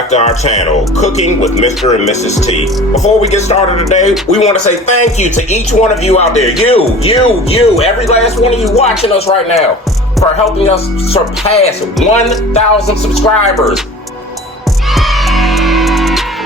back to our channel, Cooking with Mr. and Mrs. T. Before we get started today, we want to say thank you to each one of you out there. You, every last one of you watching us right now, for helping us surpass 1,000 subscribers.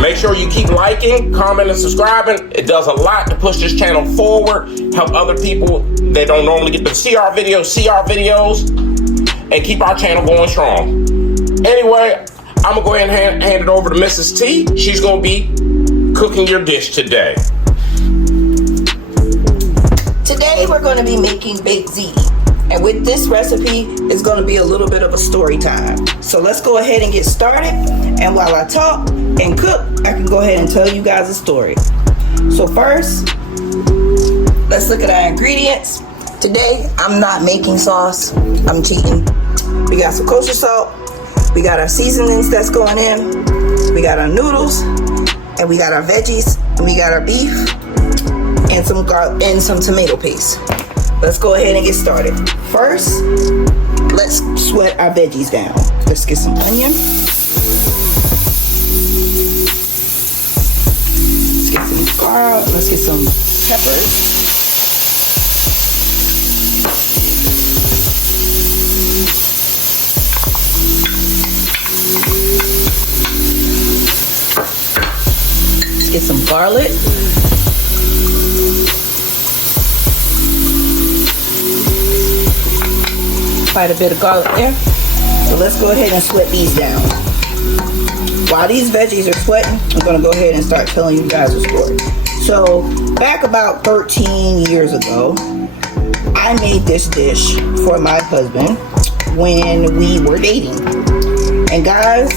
Make sure you keep liking, commenting, and subscribing. It does a lot to push this channel forward, help other people that don't normally get to see our videos, and keep our channel going strong. Anyway, I'm gonna go ahead and hand it over to Mrs. T. She's gonna be cooking your dish today. Today we're gonna be making baked ziti. And with this recipe, it's gonna be a little bit of a story time. So let's go ahead and get started. And while I talk and cook, I can go ahead and tell you guys a story. So first, let's look at our ingredients. Today, I'm not making sauce, I'm cheating. We got some kosher salt, we got our seasonings that's going in, we got our noodles, and we got our veggies, and we got our beef, and some garlic, and some tomato paste. Let's go ahead and get started. First, let's sweat our veggies down. Let's get some onion. Let's get some garlic. Let's get some peppers. Let's get some garlic. Quite a bit of garlic there. So let's go ahead and sweat these down. While these veggies are sweating, I'm gonna go ahead and start telling you guys a story. So back about 13 years ago, I made this dish for my husband when we were dating. And guys,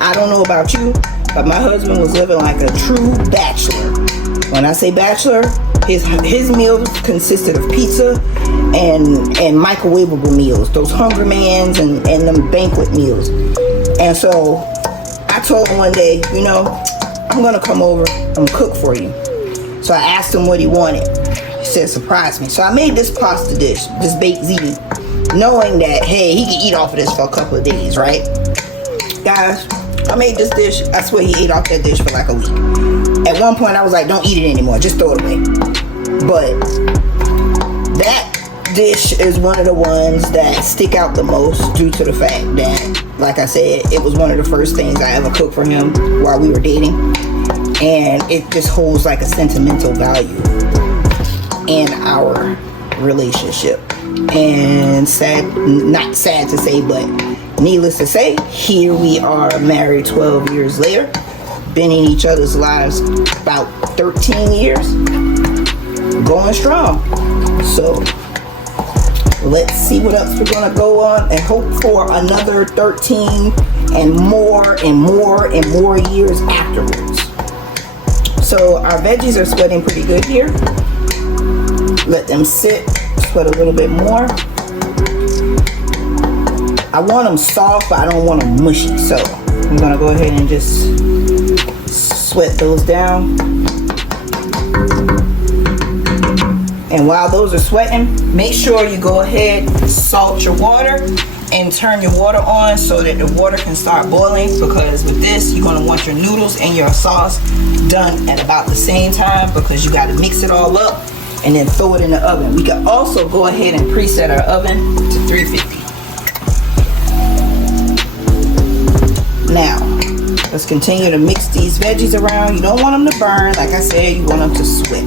I don't know about you, but my husband was living like a true bachelor. When I say bachelor, his meals consisted of pizza and microwavable meals, those Hungry Man's and them banquet meals. And so I told him one day, you know, I'm gonna come over and cook for you. So I asked him what he wanted. He said, surprise me. So I made this pasta dish, this baked ziti, knowing that, hey, he could eat off of this for a couple of days, right? Guys, I made this dish, I swear he ate off that dish for like a week. At one point I was like, don't eat it anymore, just throw it away. But that dish is one of the ones that stick out the most due to the fact that, like I said, it was one of the first things I ever cooked for him while we were dating. And it just holds like a sentimental value in our relationship. And not sad to say, but needless to say, here we are married 12 years later, been in each other's lives about 13 years, going strong. So let's see what else we're gonna go on and hope for another 13 and more years afterwards. So our veggies are sweating pretty good here. Let them sit, sweat a little bit more. I want them soft, but I don't want them mushy. So I'm gonna go ahead and just sweat those down. And while those are sweating, make sure you go ahead, salt your water, and turn your water on so that the water can start boiling, because with this, you're gonna want your noodles and your sauce done at about the same time, because you gotta mix it all up and then throw it in the oven. We can also go ahead and preset our oven to 350. Now, let's continue to mix these veggies around. You don't want them to burn. Like I said, you want them to sweat.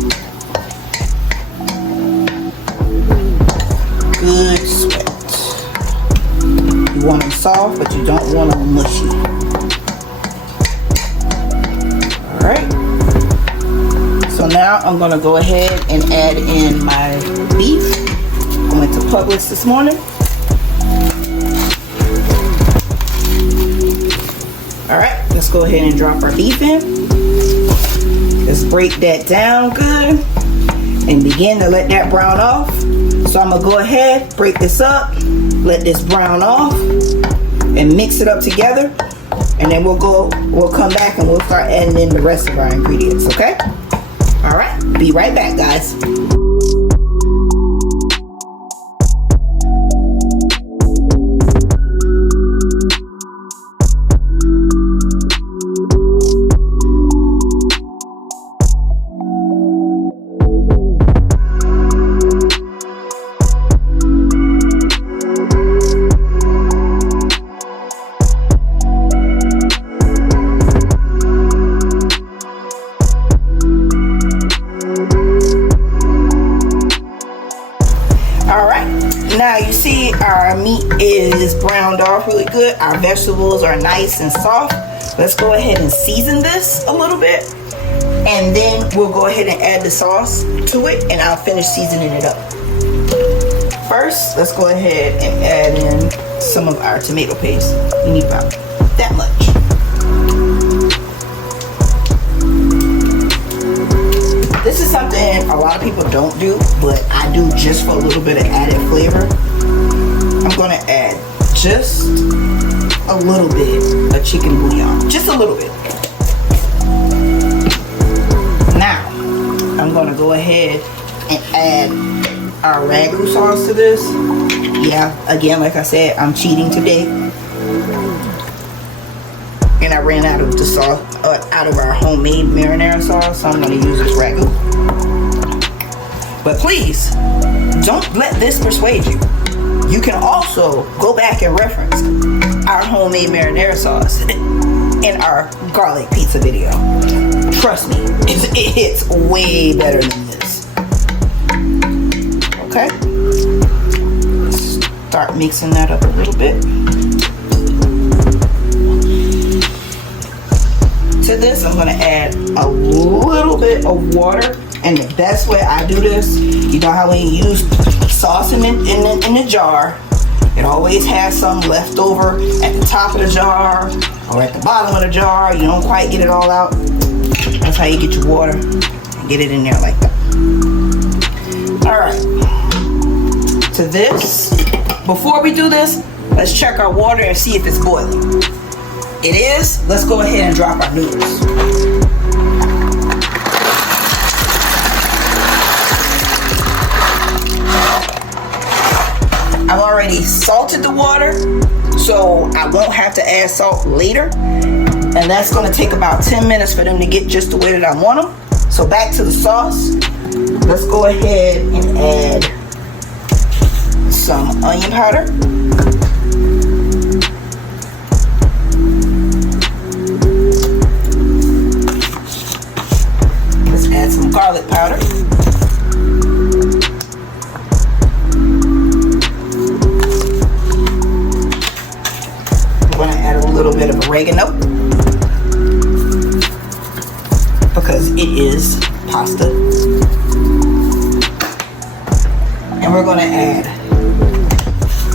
Good sweat. You want them soft, but you don't want them mushy. Alright. So now I'm going to go ahead and add in my beef. I went to Publix this morning. Alright, let's go ahead and drop our beef in. Let's break that down good and begin to let that brown off. So I'm gonna go ahead, break this up, let this brown off, and mix it up together. And then we'll come back and we'll start adding in the rest of our ingredients, okay? All right, be right back, guys. meat is browned off really good. Our vegetables are nice and soft. Let's go ahead and season this a little bit. And then we'll go ahead and add the sauce to it, and I'll finish seasoning it up. First, let's go ahead and add in some of our tomato paste. We need about that much. This is something a lot of people don't do, but I do just for a little bit of added flavor. I'm gonna add just a little bit of chicken bouillon, just a little bit. Now, I'm gonna go ahead and add our ragu sauce to this. Yeah, again, like I said, I'm cheating today. And I ran out of the sauce, out of our homemade marinara sauce, so I'm gonna use this ragu. But please, don't let this persuade you. You can also go back and reference our homemade marinara sauce in our garlic pizza video. Trust me, it's way better than this. Okay, start mixing that up a little bit. To this, I'm gonna add a little bit of water, and the best way I do this, you know how when you use sauce in the jar, it always has some left over at the top of the jar or at the bottom of the jar. You don't quite get it all out. That's how you get your water and get it in there like that. All right. To this, before we do this, let's check our water and see if it's boiling. It is. Let's go ahead and drop our noodles. I've already salted the water, so I won't have to add salt later. And that's going to take about 10 minutes for them to get just the way that I want them. So back to the sauce. Let's go ahead and add some onion powder. Let's add some garlic powder. We're going to add a little bit of oregano because it is pasta. And we're going to add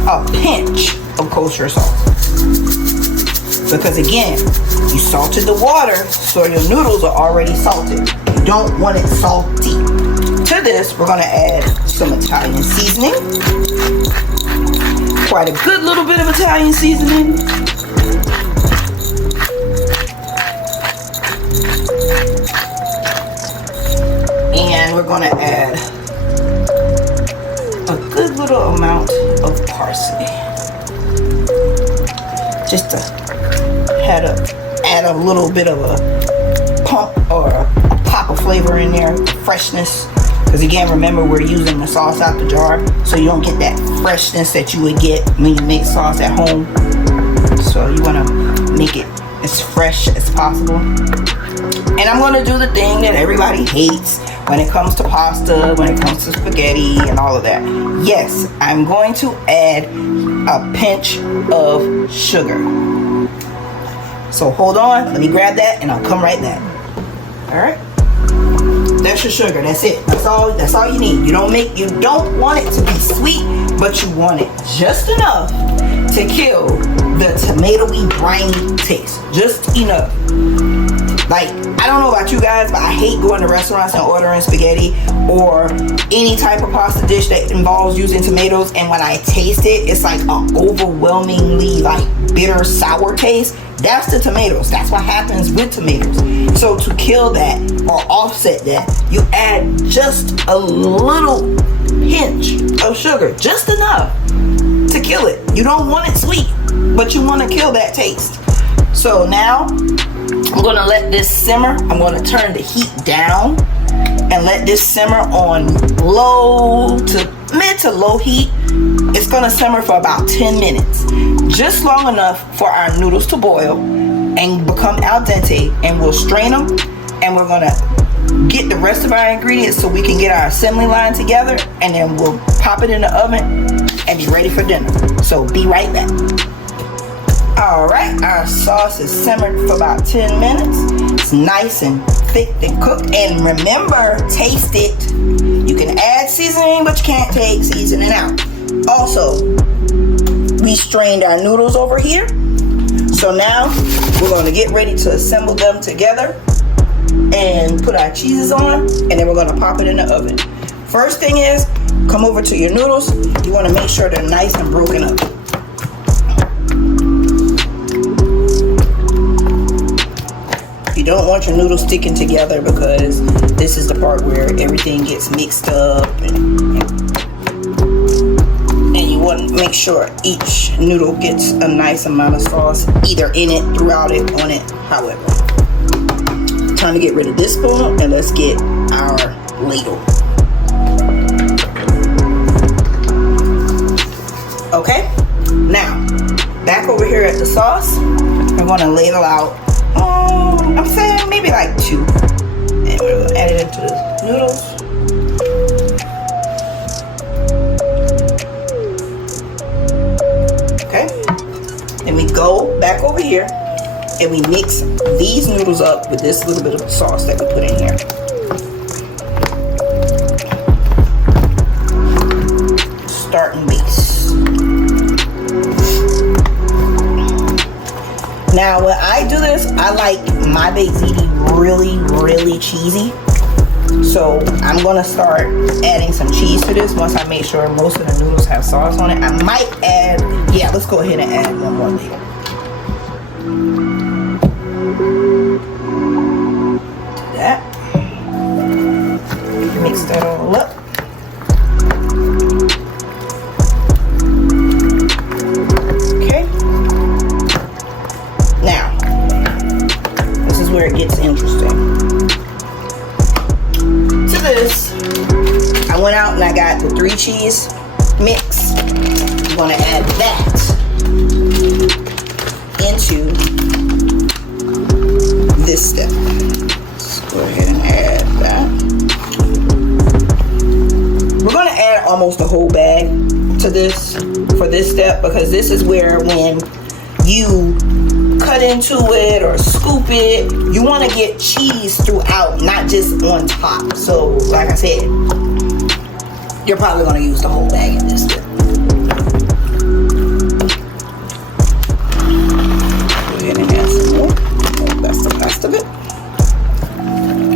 a pinch of kosher salt. Because again, you salted the water, so your noodles are already salted. You don't want it salty. To this, we're going to add some Italian seasoning. Quite a good little bit of Italian seasoning. And we're going to add a good little amount of parsley. Just to add a little bit of a pump or a pop of flavor in there, freshness. Because again, remember, we're using the sauce out the jar, so you don't get that freshness that you would get when you make sauce at home. So you want to make it as fresh as possible. And I'm going to do the thing that everybody hates when it comes to pasta, when it comes to spaghetti and all of that. Yes, I'm going to add a pinch of sugar. So hold on, let me grab that and I'll come right back. All right, that's your sugar. That's it. That's all you need. You don't want it to be sweet, but you want it just enough to kill the tomatoey briny taste. Just enough. Like, I don't know about you guys, but I hate going to restaurants and ordering spaghetti or any type of pasta dish that involves using tomatoes, and when I taste it, it's like an overwhelmingly like bitter sour taste. That's the tomatoes. That's what happens with tomatoes. So to kill that or offset that, you add just a little pinch of sugar, just enough to kill it. You don't want it sweet, but you want to kill that taste. So now I'm going to let this simmer. I'm going to turn the heat down and let this simmer on low to mid to low heat. It's going to simmer for about 10 minutes. Just long enough for our noodles to boil and become al dente. And we'll strain them. And we're going to get the rest of our ingredients so we can get our assembly line together. And then we'll pop it in the oven and be ready for dinner. So be right back. Alright, our sauce is simmered for about 10 minutes. It's nice and thick and cooked. And remember, taste it. You can add seasoning, but you can't take seasoning out. Also, we strained our noodles over here. So now we're going to get ready to assemble them together and put our cheeses on, and then we're going to pop it in the oven. First thing is, come over to your noodles. You want to make sure they're nice and broken up. You don't want your noodles sticking together because this is the part where everything gets mixed up, and you want to make sure each noodle gets a nice amount of sauce, either in it, throughout it, on it, however. Time to get rid of this spoon, and let's get our ladle. Okay, now back over here at the sauce, we're going to ladle out, I'm saying maybe like 2, and we're going to add it into the noodles. Okay, and we go back over here and we mix these noodles up with this little bit of sauce that we put in here. Starting base. Now when I do this, I like my baked ziti really, really cheesy. So I'm gonna start adding some cheese to this once I make sure most of the noodles have sauce on it. I might add, yeah, let's go ahead and add one more later. That. Mix that all up. Okay. Now, this is where it gets interesting. To this, I went out and I got the 3 cheese mix. I'm gonna add that into this step. Let's go ahead and add that. We're going to add almost a whole bag to this for this step, because this is where when you cut into it or scoop it, you want to get cheese throughout, not just on top. So like I said, you're probably going to use the whole bag in this step. That's the rest of it.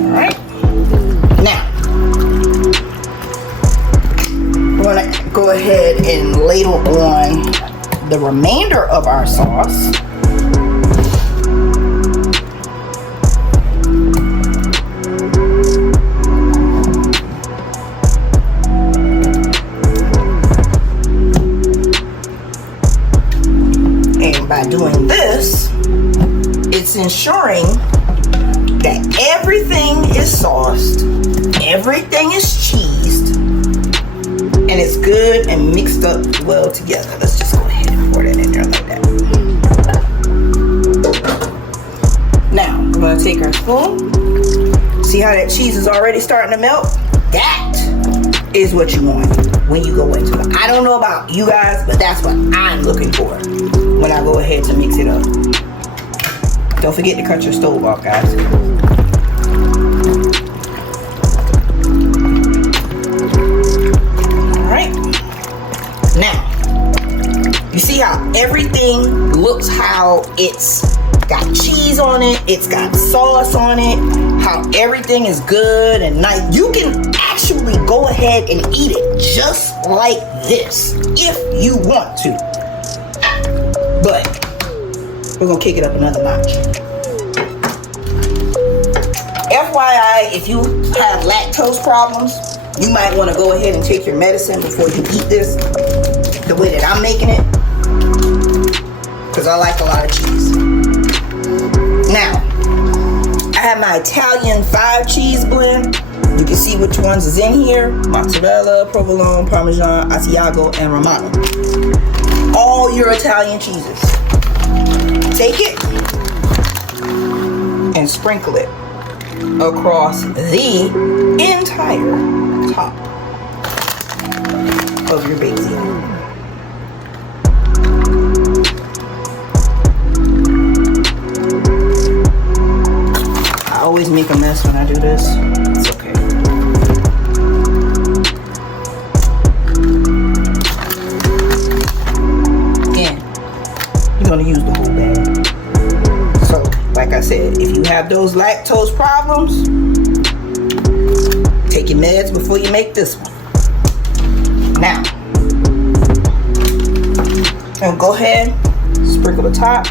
Alright. Now, we're going to go ahead and ladle on the remainder of our sauce. And by doing this, it's ensuring that everything is sauced, everything is cheesed, and it's good and mixed up well together. Let's just go ahead and pour that in there like that. Now, we're going to take our spoon. See how that cheese is already starting to melt? That is what you want when you go into it. I don't know about you guys, but that's what I'm looking for when I go ahead to mix it up. Don't forget to cut your stove off, guys. Alright. Now, you see how everything looks, how it's got cheese on it, it's got sauce on it, how everything is good and nice. You can actually go ahead and eat it just like this if you want to. But we're gonna kick it up another notch. FYI, if you have lactose problems, you might want to go ahead and take your medicine before you eat this, the way that I'm making it, because I like a lot of cheese. Now, I have my Italian 5 cheese blend. You can see which ones is in here: mozzarella, provolone, parmesan, asiago, and romano. All your Italian cheeses. Take it and sprinkle it across the entire top of your baked ziti. I always make a mess when I do this. It's okay. Again, you're gonna use the whole bag. So, like I said, if you have those lactose problems, take your meds before you make this one. Now, and go ahead, sprinkle the top,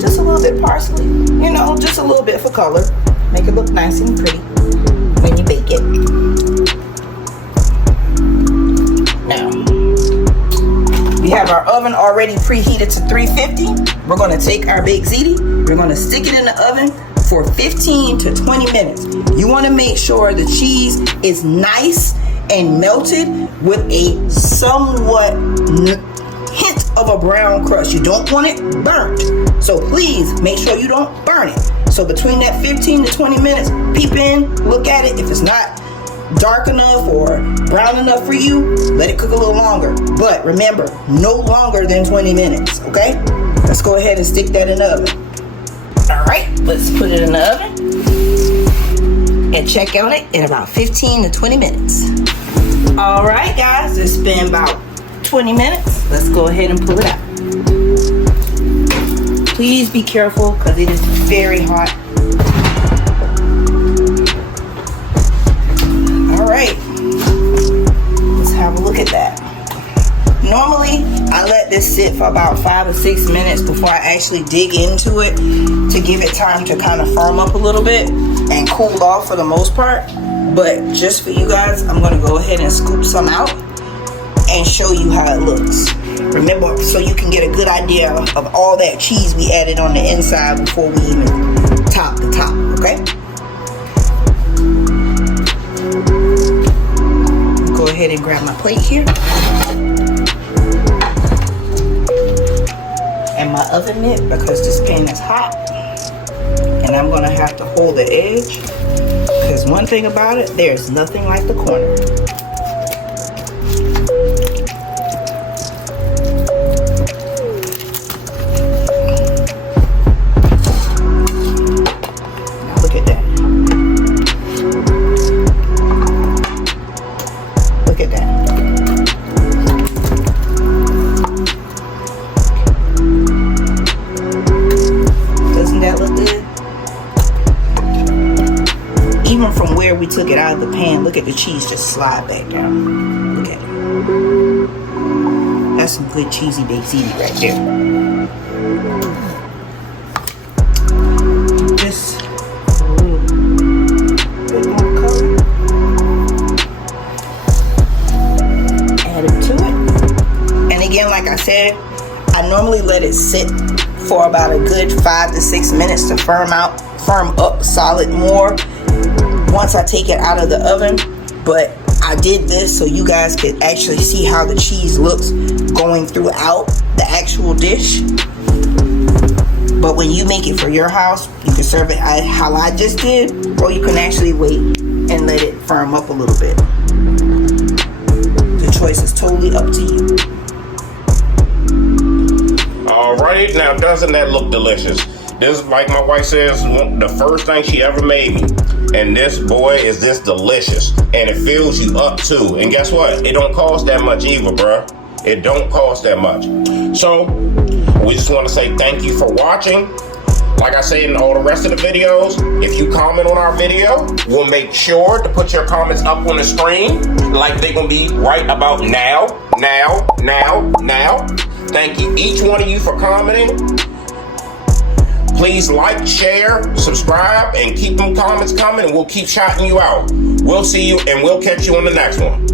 just a little bit parsley, you know, just a little bit for color. Make it look nice and pretty when you bake it. Now, we have our oven already preheated to 350. We're gonna take our baked ziti, we're gonna stick it in the oven for 15 to 20 minutes. You wanna make sure the cheese is nice and melted with a somewhat hint of a brown crust. You don't want it burnt. So please make sure you don't burn it. So between that 15 to 20 minutes, peep in, look at it. If it's not dark enough or brown enough for you, let it cook a little longer. But remember, no longer than 20 minutes, okay? Let's go ahead and stick that in the oven. All right, let's put it in the oven and check on it in about 15 to 20 minutes. All right, guys, it's been about 20 minutes. Let's go ahead and pull it out. Please be careful because it is very hot. All right, let's have a look at that. Normally, I let this sit for about 5 or 6 minutes before I actually dig into it to give it time to kind of firm up a little bit and cool off for the most part. But just for you guys, I'm going to go ahead and scoop some out and show you how it looks. Remember, so you can get a good idea of all that cheese we added on the inside before we even top the top, okay? Go ahead and grab my plate here. And my oven mitt, because this pan is hot. And I'm gonna have to hold the edge, because one thing about it, there's nothing like the corner. We took it out of the pan. Look at the cheese just slide back down. Look at it. That's some good cheesy baked ziti right there. Just a little bit more color. Add it to it. And again, like I said, I normally let it sit for about a good 5 to 6 minutes to firm up solid more once I take it out of the oven. But I did this so you guys could actually see how the cheese looks going throughout the actual dish. But when you make it for your house, you can serve it how I just did, or you can actually wait and let it firm up a little bit. The choice is totally up to you. Alright, now doesn't that look delicious? This is, like my wife says, the first thing she ever made me. And this, boy, is this delicious. And it fills you up too. And guess what? It don't cost that much either, bruh. It don't cost that much. So, we just want to say thank you for watching. Like I said in all the rest of the videos, if you comment on our video, we'll make sure to put your comments up on the screen like they're going to be right about now. Thank you, each one of you, for commenting. Please like, share, subscribe, and keep them comments coming, and we'll keep shouting you out. We'll see you, and we'll catch you on the next one.